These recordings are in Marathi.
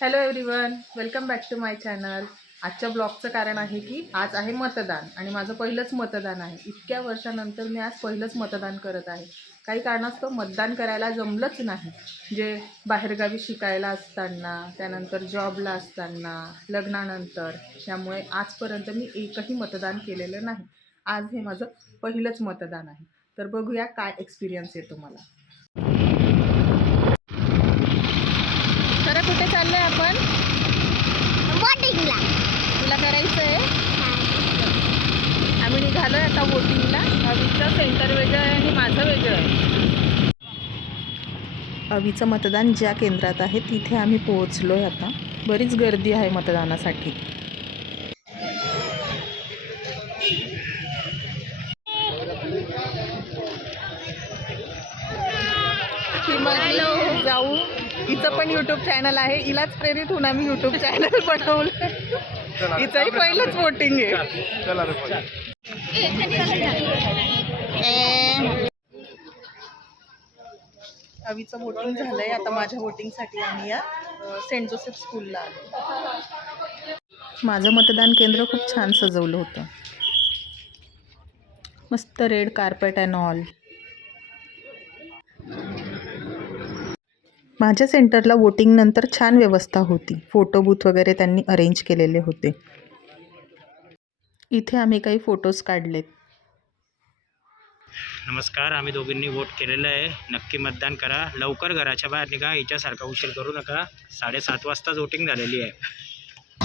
Hello everyone welcome back to my channel आजच्या ब्लॉगचं कारण आहे की आज आहे मतदान आणि माझं पहिलंच मतदान आहे. इतक्या वर्षानंतर मी आज पहिलंच मतदान करत आहे. काही कारणास्तव मतदान करायला जमलंच नाही. जे बाहेरगावी शिकायला असताना त्यानंतर जॉबला असताना लग्नानंतर त्यामुळे आजपर्यंत मी एकही मतदान केलेलं नाही. आज हे माझं पहिलंच मतदान आहे. तर बघूया काय एक्सपिरियन्स येतो मला. निघालोय आता वोटिंगला अवीचं सेंटर वेगळं आहे आणि माझं वेगळं आहे. अवीचं मतदान ज्या केंद्रात आहे तिथे आम्ही पोहोचलोय आता. बरीच गर्दी आहे मतदानासाठी. जाऊ. हिचं पण यूट्यूब चॅनल आहे. हिलाच प्रेरित होऊन आम्ही यूट्यूब चॅनल बनवलं हिचंही पहिलंच वोटिंग आहे. अवीचं वोटिंग झालंय. आता माझ्या वोटिंगसाठी आम्ही या सेंट जोसेफ स्कूलला आलो. माझं मतदान केंद्र खूप छान सजवलं होतं. मस्त रेड कार्पेट अँड ऑल माझ्या सेंटरला वोटिंग नंतर छान व्यवस्था होती. फोटो बूथ वगैरे त्यांनी अरेंज केलेले होते. इथे आम्ही काही फोटोज काढलेत. नमस्कार आम्ही दोघींनी वोट केलेलं आहे. नक्की मतदान करा. लवकर घराच्या बाहेर निघा. याच्यासारखा उशीर करू नका. साडेसात वाजताच वोटिंग झालेली आहे.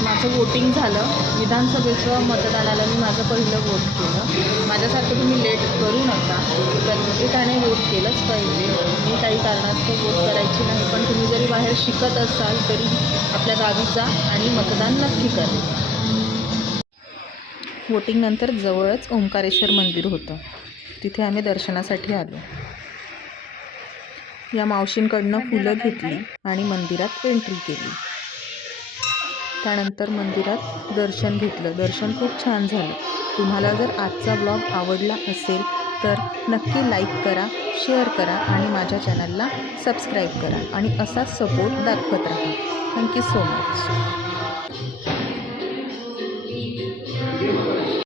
माझं वोटिंग झालं. विधानसभेचं मतदानाला मी माझं पहिलं वोट केलं. माझ्यासारखं तुम्ही लेट करू नका. प्रत्येकाने वोट केलंच पाहिजे. मी काही कारणास्तव वोट करायची नाही. पण तुम्ही जरी बाहेर शिकत असाल तरी आपल्या गावी जा आणि मतदान नक्की करा. वोटिंगनंतर जवळच ओंकारेश्वर मंदिर होतं. तिथे आम्ही दर्शनासाठी आलो. या मावशींकडनं फुलं घेतली आणि मंदिरात एंट्री केली. त्यानंतर मंदिरात दर्शन घेतलं. दर्शन खूप छान झालं. तुम्हाला जर आजचा ब्लॉग आवडला असेल तर नक्की लाईक करा शेअर करा आणि माझ्या चॅनलला सबस्क्राईब करा आणि असाच सपोर्ट दाखवत राहा. Thank you so much